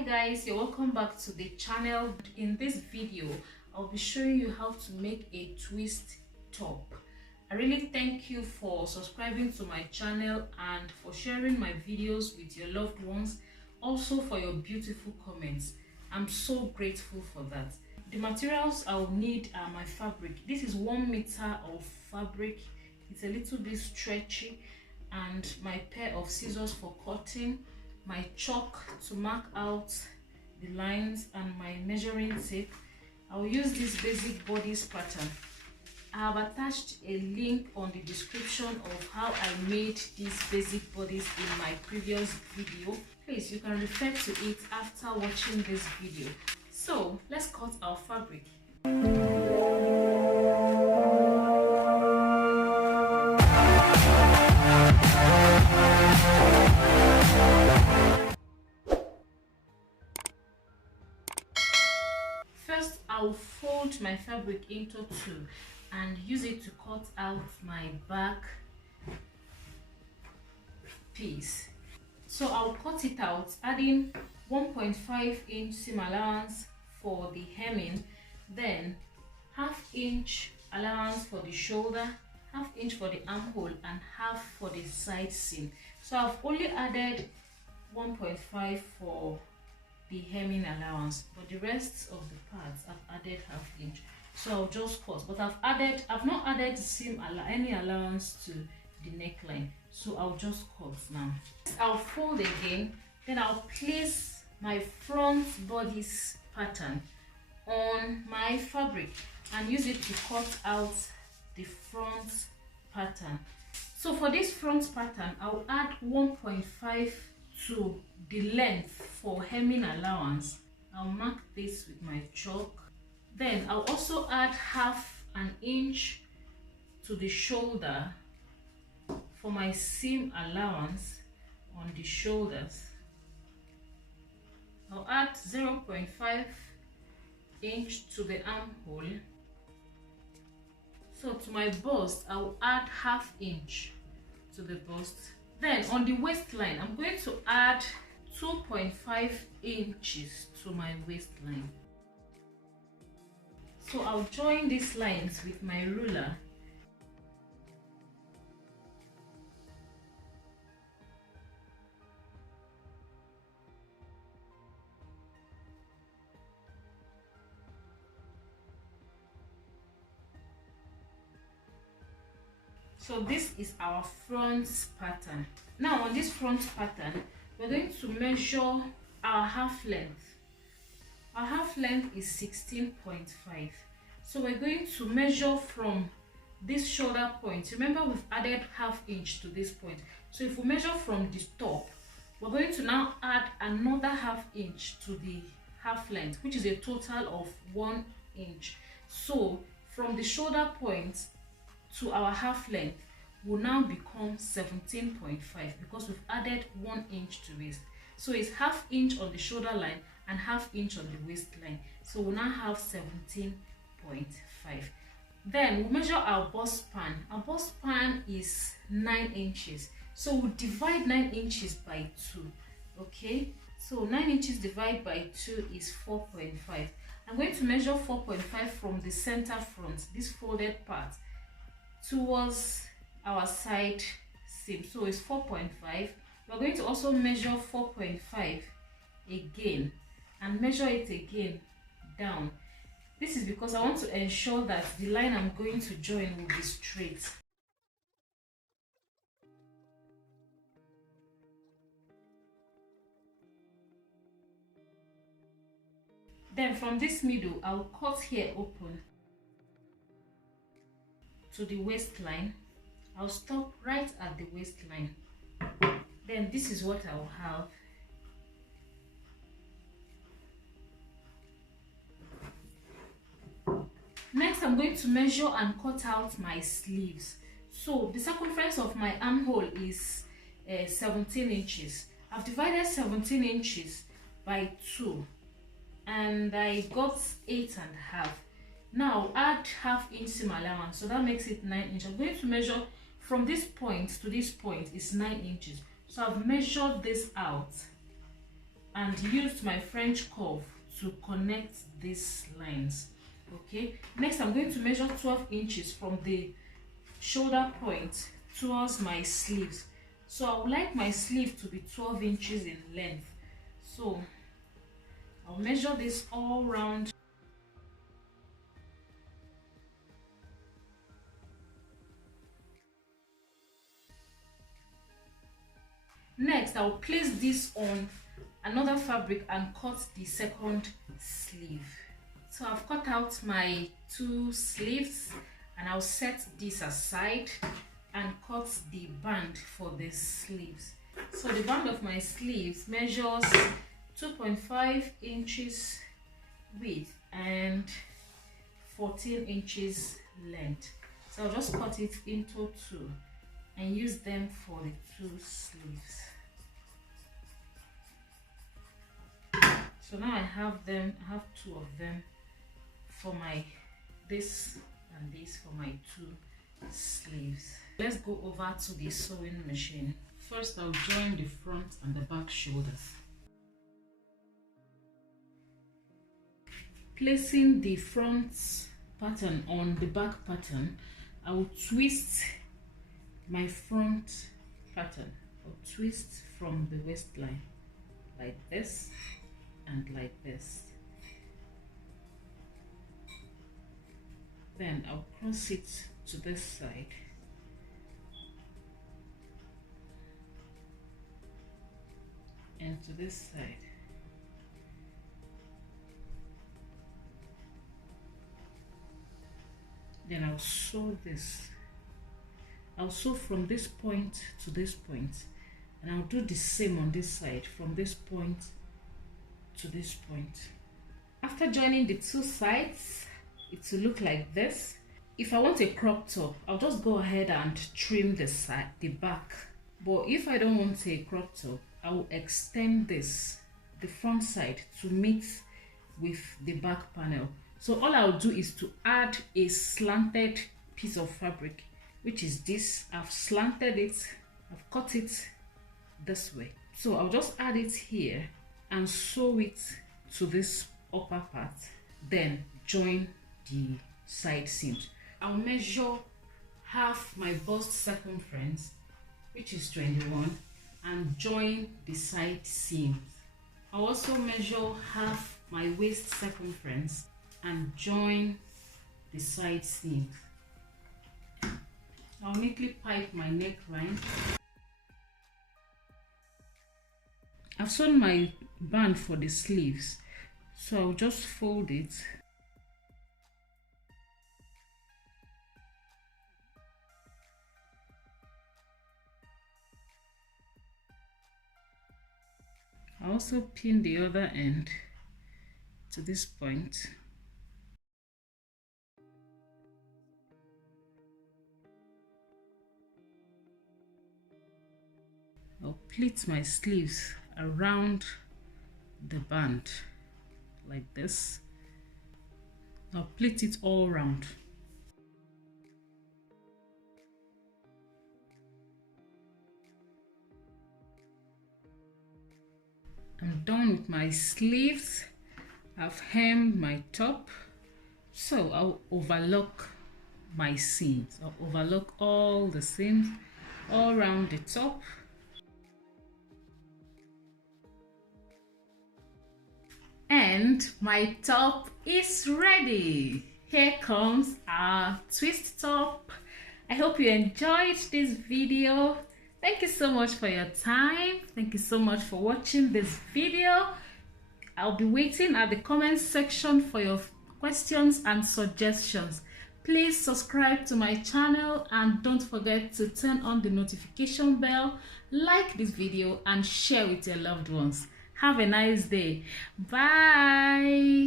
Hi guys, you're welcome back to the channel. In this video I'll be showing you how to make a twist top. I really thank you for subscribing to my channel and for sharing my videos with your loved ones, also for your beautiful comments. I'm so grateful for that. The materials I'll need are my fabric. This is 1 meter of fabric. It's a little bit stretchy, and my pair of scissors for cutting, my chalk to mark out the lines, and my measuring tape. I'll use this basic bodice pattern. I have attached a link on the description of how I made these basic bodies in my previous video. Please, you can refer to it after watching this video. So let's cut our fabric. First, I'll fold my fabric into two and use it to cut out my back piece. So I'll cut it out, adding 1.5 inch seam allowance for the hemming, then 1/2 inch allowance for the shoulder, 1/2 inch for the armhole, and 1/2 for the side seam. So I've only added 1.5 for the hemming allowance, but the rest of the parts I've added 1/2 inch. So I'll just cut, but I've not added any allowance to the neckline, so I'll just cut now. I'll fold again, then I'll place my front bodice pattern on my fabric and use it to cut out the front pattern. So for this front pattern, I'll add 1.5 to the length for hemming allowance. I'll mark this with my chalk. Then I'll also add 1/2 inch to the shoulder for my seam allowance on the shoulders. I'll add 0.5 inch to the armhole. So to my bust, I'll add 1/2 inch to the bust. Then on the waistline, I'm going to add 2.5 inches to my waistline. So I'll join these lines with my ruler. So this is our front pattern. Now on this front pattern, we're going to measure our half length. Our half length is 16.5. So we're going to measure from this shoulder point. Remember, we've added 1/2 inch to this point. So if we measure from the top, we're going to now add another 1/2 inch to the half length, which is a total of 1 inch. So from the shoulder point to our half length will now become 17.5 because we've added 1 inch to it. So it's 1/2 inch on the shoulder line and 1/2 inch on the waistline. So we'll now have 17.5. Then we'll measure our bust span. Our bust span is 9 inches. So we'll divide 9 inches by 2. Okay, so 9 inches divided by 2 is 4.5. I'm going to measure 4.5 from the center front, this folded part, towards our side seam. So it's 4.5. We're going to also measure 4.5 again and measure it again down. This is because I want to ensure that the line I'm going to join will be straight. Then from this middle, I'll cut here open to the waistline. I'll stop right at the waistline. Then this is what I'll have. Next, I'm going to measure and cut out my sleeves. So the circumference of my armhole is 17 inches. I've divided 17 inches by 2 and I got 8.5. Now add 1/2 inch seam allowance, so that makes it 9 inches. I'm going to measure from this point to this point is 9 inches. So I've measured this out and used my French curve to connect these lines. Okay, next I'm going to measure 12 inches from the shoulder point towards my sleeves. So I would like my sleeve to be 12 inches in length. So I'll measure this all round. Next, I'll place this on another fabric and cut the second sleeve. So I've cut out my 2 sleeves and I'll set this aside and cut the band for the sleeves. So the band of my sleeves measures 2.5 inches width and 14 inches length. So I'll just cut it into 2 and use them for the 2 sleeves. So now I have 2 of them for my this and this for my 2 sleeves. Let's go over to the sewing machine. First I'll join the front and the back shoulders. Placing the front pattern on the back pattern, I will twist my front pattern, or twist from the waistline like this and like this. Then I'll cross it to this side and to this side. Then I'll sew this. I'll sew from this point to this point, and I'll do the same on this side, from this point to this point. After joining the 2 sides, it will look like this. If I want a crop top, I'll just go ahead and trim the side, the back. But if I don't want a crop top, I will extend this, the front side, to meet with the back panel. So all I'll do is to add a slanted piece of fabric, which is this. I've slanted it, I've cut it this way. So I'll just add it here and sew it to this upper part, then join the side seams. I'll measure half my bust circumference, which is 21, and join the side seams. I'll also measure half my waist circumference and join the side seams. I'll neatly pipe my neckline. I've sewn my band for the sleeves, so I'll just fold it. I'll also pin the other end to this point. I'll pleat my sleeves around the band like this. I'll pleat it all round. I'm done with my sleeves. I've hemmed my top, so I'll overlock my seams. I'll overlock all the seams all around the top. And my top is ready. Here comes our twist top. I hope you enjoyed this video. Thank you so much for your time. Thank you so much for watching this video. I'll be waiting at the comment section for your questions and suggestions. Please subscribe to my channel and don't forget to turn on the notification bell, like this video and share with your loved ones. Have a nice day. Bye.